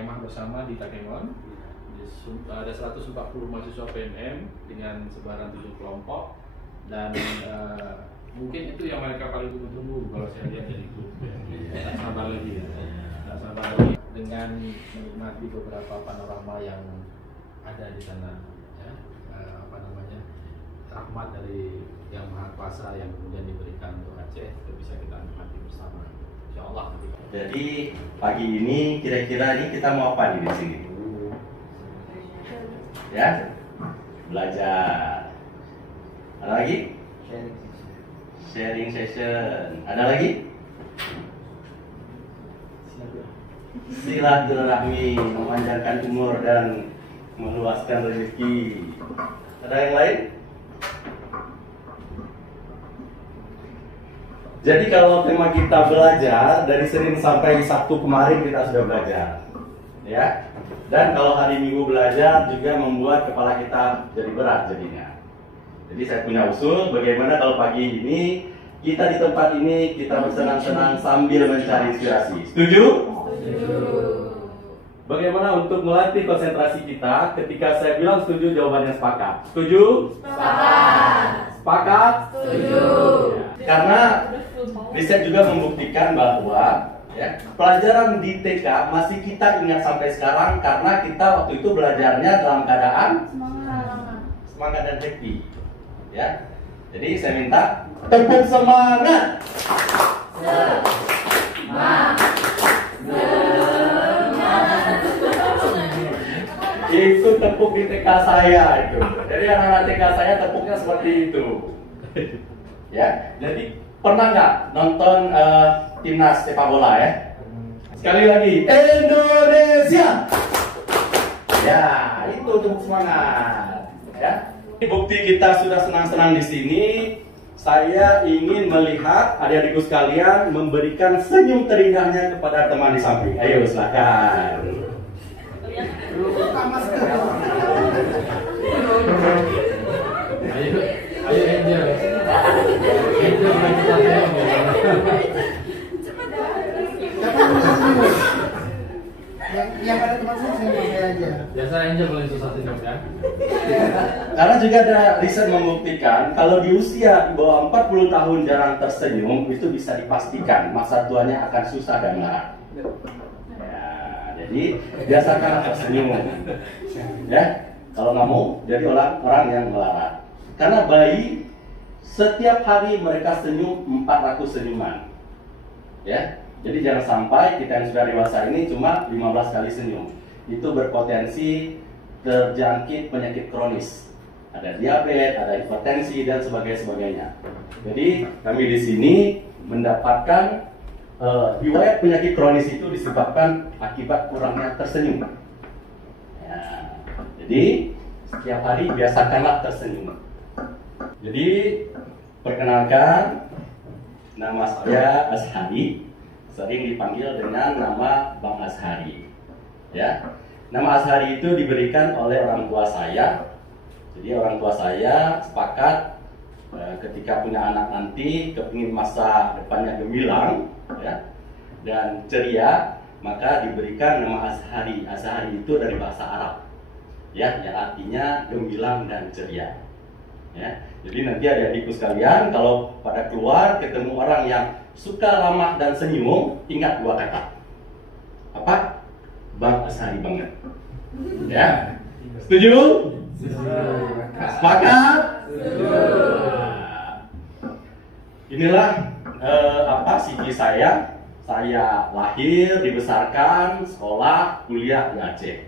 kemah bersama di Takengon. Ada 140 mahasiswa PNM dengan sebaran 7 kelompok, dan mungkin itu yang mereka paling tunggu kalau saya lihat dari grup. Tak sabar lagi ya. Tak sabar lagi dengan menikmati beberapa panorama yang ada di sana, ya. Rahmat dari Yang Maha Kuasa yang kemudian diberikan untuk Aceh itu bisa kita nikmati bersama, insya Allah. Jadi pagi ini kira-kira ini kita mau apa nih di sini? Ya, belajar. Ada lagi? Sharing session. Ada lagi? Silaturahmi, memanjangkan umur dan meluaskan rezeki. Ada yang lain? Jadi kalau tema kita belajar dari Senin sampai Sabtu kemarin kita sudah belajar, ya. Dan kalau hari Minggu belajar juga membuat kepala kita jadi berat jadinya. Jadi saya punya usul bagaimana kalau pagi ini kita di tempat ini kita bersenang-senang sambil mencari inspirasi. Setuju? Setuju. Bagaimana untuk melatih konsentrasi kita? Ketika saya bilang setuju, jawabannya sepakat. Setuju? Sepakat. Sepakat? Setuju. Ya. Karena riset juga membuktikan bahwa ya, pelajaran di TK masih kita ingat sampai sekarang karena kita waktu itu belajarnya dalam keadaan semangat dan happy. Ya. Jadi saya minta tepuk semangat. Itu tepuk di TK saya itu. Jadi anak-anak TK saya tepuknya seperti itu. Ya, jadi pernah nggak nonton timnas sepak bola ya? Sekali lagi, Indonesia. Ya, itu tepuk semangat. Ya, bukti kita sudah senang-senang di sini. Saya ingin melihat adik-adikku sekalian memberikan senyum terindahnya kepada teman di samping. Ayo silakan. Ayo Angel. Angel lagi yang ada teman saya aja. Biasa Angel paling susah senyum kan? Karena juga ada riset membuktikan kalau di usia di bawah 40 tahun jarang tersenyum itu bisa dipastikan masa tuanya akan susah dan marah. Jadi biasakan tersenyum, ya. Kalau nggak mau jadi orang yang melarat. Karena bayi setiap hari mereka senyum 400 senyuman, ya. Jadi jangan sampai kita yang sudah dewasa ini cuma 15 kali senyum. Itu berpotensi terjangkit penyakit kronis. Ada diabetes, ada hipertensi dan sebagainya. Jadi kami di sini mendapatkan riwayat penyakit kronis itu disebabkan akibat kurangnya tersenyum. Ya, jadi setiap hari biasakanlah tersenyum. Jadi perkenalkan, nama saya Ashari, sering dipanggil dengan nama Bang Ashari. Ya, nama Ashari itu diberikan oleh orang tua saya. Jadi orang tua saya sepakat ketika punya anak nanti kepingin masa depannya gemilang, ya, dan ceria, maka diberikan nama Ashari. Ashari itu dari bahasa Arab, ya, yang artinya gemilang dan ceria. Ya, jadi nanti adik-adikku sekalian kalau pada keluar ketemu orang yang suka ramah dan senyum, ingat 2 kata. Apa? Bang Ashari banget. Ya, setuju? Sepakat? Inilah CV saya. Saya lahir, dibesarkan, sekolah, kuliah di Aceh.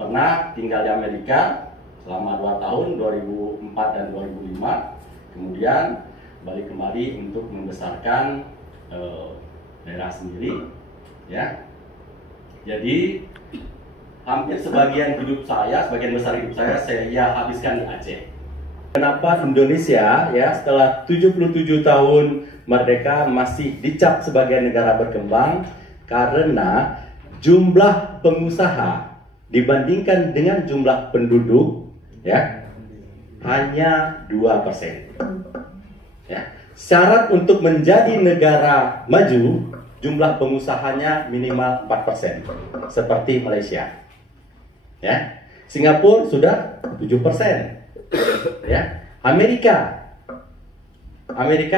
Pernah tinggal di Amerika selama 2 tahun, 2004 dan 2005. Kemudian balik kembali untuk membesarkan daerah sendiri. Ya. Jadi hampir sebagian besar hidup saya habiskan di Aceh. Kenapa Indonesia ya setelah 77 tahun merdeka masih dicap sebagai negara berkembang? Karena jumlah pengusaha dibandingkan dengan jumlah penduduk ya hanya 2%. Ya. Syarat untuk menjadi negara maju jumlah pengusahanya minimal 4%, seperti Malaysia. Ya. Singapura sudah 7%. Ya. Amerika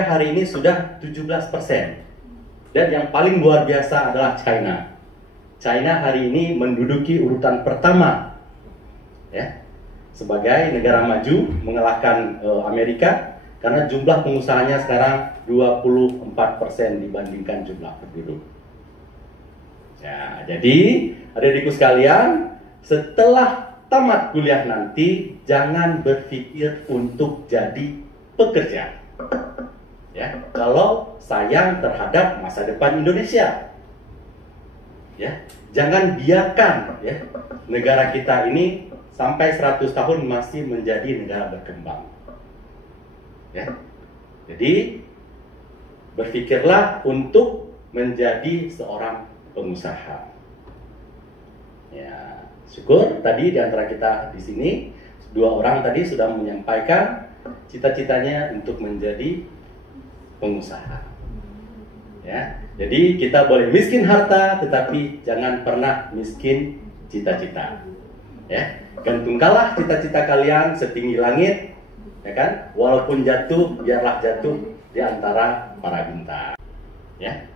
hari ini sudah 17%. Dan yang paling luar biasa adalah China. China hari ini menduduki urutan pertama, ya, sebagai negara maju, mengalahkan Amerika karena jumlah pengusahanya sekarang 24% dibandingkan jumlah penduduk. Ya, jadi adik-adikku sekalian, setelah tamat kuliah nanti jangan berpikir untuk jadi pekerja. Ya, kalau sayang terhadap masa depan Indonesia, ya, jangan biarkan ya negara kita ini sampai 100 tahun masih menjadi negara berkembang. Ya, jadi berpikirlah untuk menjadi seorang pengusaha. Ya, syukur tadi di antara kita di sini 2 orang tadi sudah menyampaikan cita-citanya untuk menjadi pengusaha. Ya, jadi kita boleh miskin harta, tetapi jangan pernah miskin cita-cita. Ya, gantungkanlah cita-cita kalian setinggi langit, ya kan? Walaupun jatuh, biarlah jatuh di antara para bintang. Ya,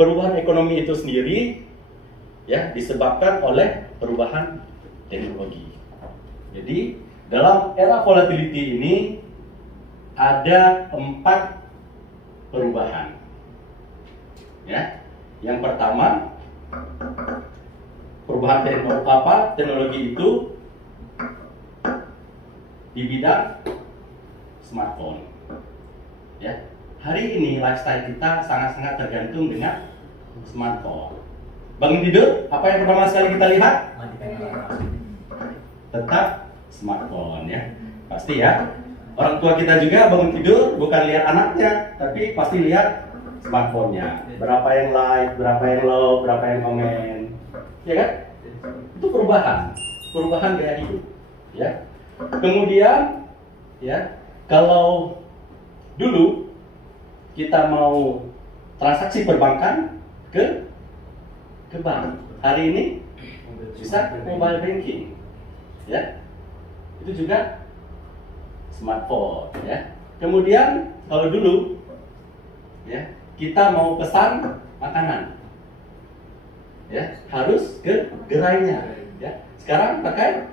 perubahan ekonomi itu sendiri, ya, disebabkan oleh perubahan teknologi. Jadi dalam era volatility ini ada 4 perubahan. Ya, yang pertama, perubahan teknologi itu di bidang smartphone. Ya, hari ini lifestyle kita sangat-sangat tergantung dengan smartphone. Bangun tidur, apa yang pertama sekali kita lihat? Tetap smartphone, ya, pasti ya. Orang tua kita juga bangun tidur bukan lihat anaknya, tapi pasti lihat smartphone-nya. Berapa yang like, berapa yang love, berapa yang komen, ya kan? Itu perubahan gaya hidup. Ya. Kemudian, ya, kalau dulu kita mau transaksi perbankan ke bank, hari ini bisa mobile banking, ya. Itu juga smartphone, ya. Kemudian kalau dulu, ya, kita mau pesan makanan, ya, harus ke gerainya, ya. Sekarang pakai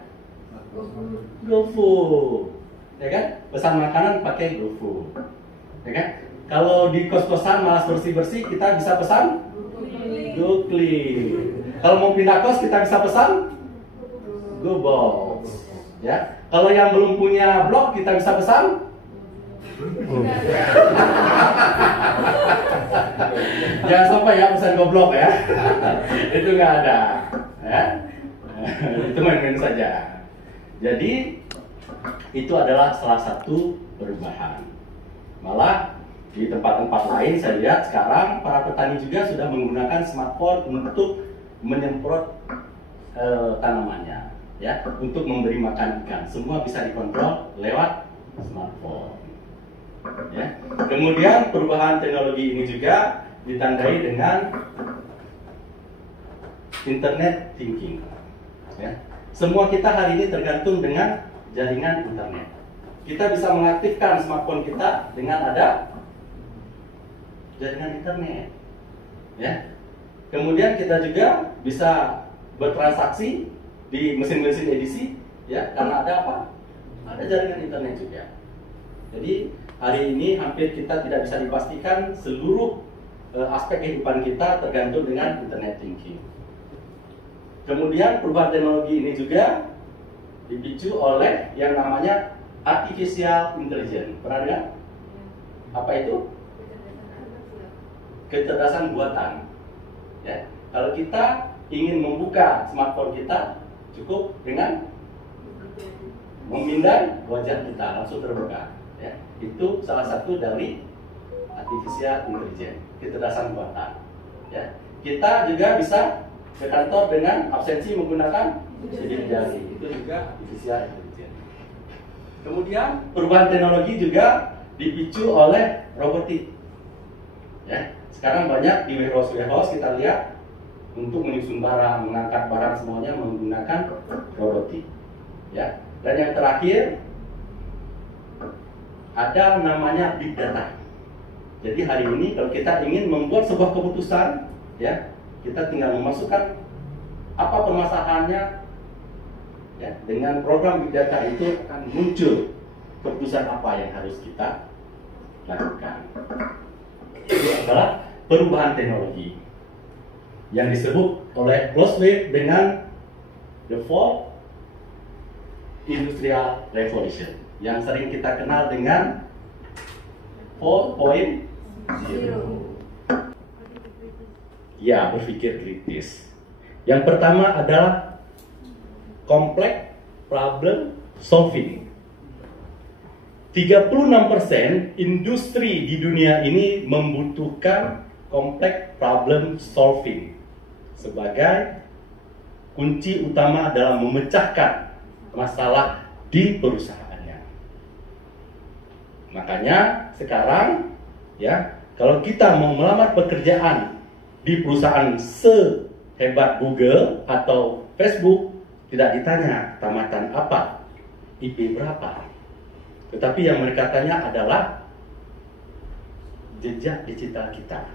GoFood, ya kan? Pesan makanan pakai GoFood, ya kan? Kalau di kos-kosan malas bersih-bersih, kita bisa pesan GoClean. Kalau mau pindah kos, kita bisa pesan GoBox, ya. Kalau yang belum punya blog, kita bisa pesan jangan sampai ya pesan goblok ya. Itu nggak ada, ya. Itu main-main saja. Jadi itu adalah salah satu perubahan. Malah di tempat-tempat lain saya lihat sekarang para petani juga sudah menggunakan smartphone untuk menyemprot tanamannya, ya, untuk memberi makan ikan. Semua bisa dikontrol lewat smartphone. Ya. Kemudian perubahan teknologi ini juga ditandai dengan internet thinking. Ya. Semua kita hari ini tergantung dengan jaringan internet. Kita bisa mengaktifkan smartphone kita dengan ada jaringan internet. Ya. Kemudian kita juga bisa bertransaksi di mesin-mesin edisi, ya, karena ada apa? Ada jaringan internet juga. Jadi hari ini hampir kita tidak bisa dipastikan seluruh aspek kehidupan kita tergantung dengan internet thinking. Kemudian perubahan teknologi ini juga dipicu oleh yang namanya artificial intelligence. Pernah dengar? Apa itu? Kecerdasan buatan. Ya. Kalau kita ingin membuka smartphone kita, cukup dengan memindai wajah kita langsung terbuka. Ya. Itu salah satu dari artificial intelligence, kecerdasan buatan. Ya. Kita juga bisa ke kantor dengan absensi menggunakan sidik jari. Itu juga artificial intelligence. Kemudian perubahan teknologi juga dipicu oleh robotik. Ya. Sekarang banyak di warehouse kita lihat untuk menyusun barang, mengangkat barang semuanya menggunakan robotik. Ya. Dan yang terakhir ada namanya big data. Jadi hari ini kalau kita ingin membuat sebuah keputusan, ya, kita tinggal memasukkan apa permasalahannya, ya, dengan program big data itu akan muncul keputusan apa yang harus kita lakukan. Itu adalah perubahan teknologi yang disebut oleh Clausewitz dengan the fourth industrial revolution yang sering kita kenal dengan 4.0. Ya, berpikir kritis. Yang pertama adalah complex problem solving. 36% industri di dunia ini membutuhkan complex problem solving sebagai kunci utama dalam memecahkan masalah di perusahaannya. Makanya sekarang, ya, kalau kita mau melamar pekerjaan di perusahaan sehebat Google atau Facebook, tidak ditanya tamatan apa, IP berapa. Tetapi yang mereka tanya adalah jejak digital kita.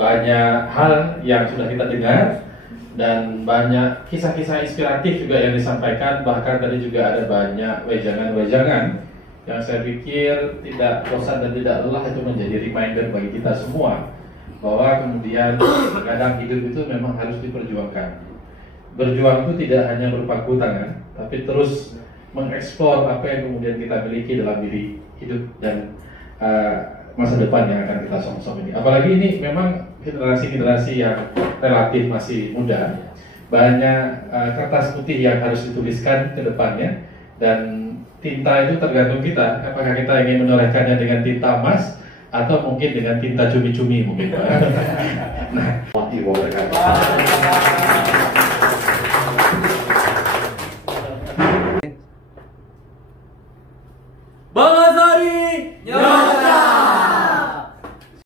Banyak hal yang sudah kita dengar dan banyak kisah-kisah inspiratif juga yang disampaikan. Bahkan tadi juga ada banyak wejangan-wejangan yang saya pikir tidak bosan dan tidak lelah itu menjadi reminder bagi kita semua bahwa kemudian kadang hidup itu memang harus diperjuangkan. Berjuang itu tidak hanya berpangku tangan, tapi terus mengeksplor apa yang kemudian kita miliki dalam diri hidup dan masa depan yang akan kita song-song ini. Apalagi ini memang generasi-generasi yang relatif masih muda, banyak kertas putih yang harus dituliskan ke depannya, dan tinta itu tergantung kita, apakah kita ingin menorehkannya dengan tinta emas atau mungkin dengan tinta cumi-cumi mungkin. Nah,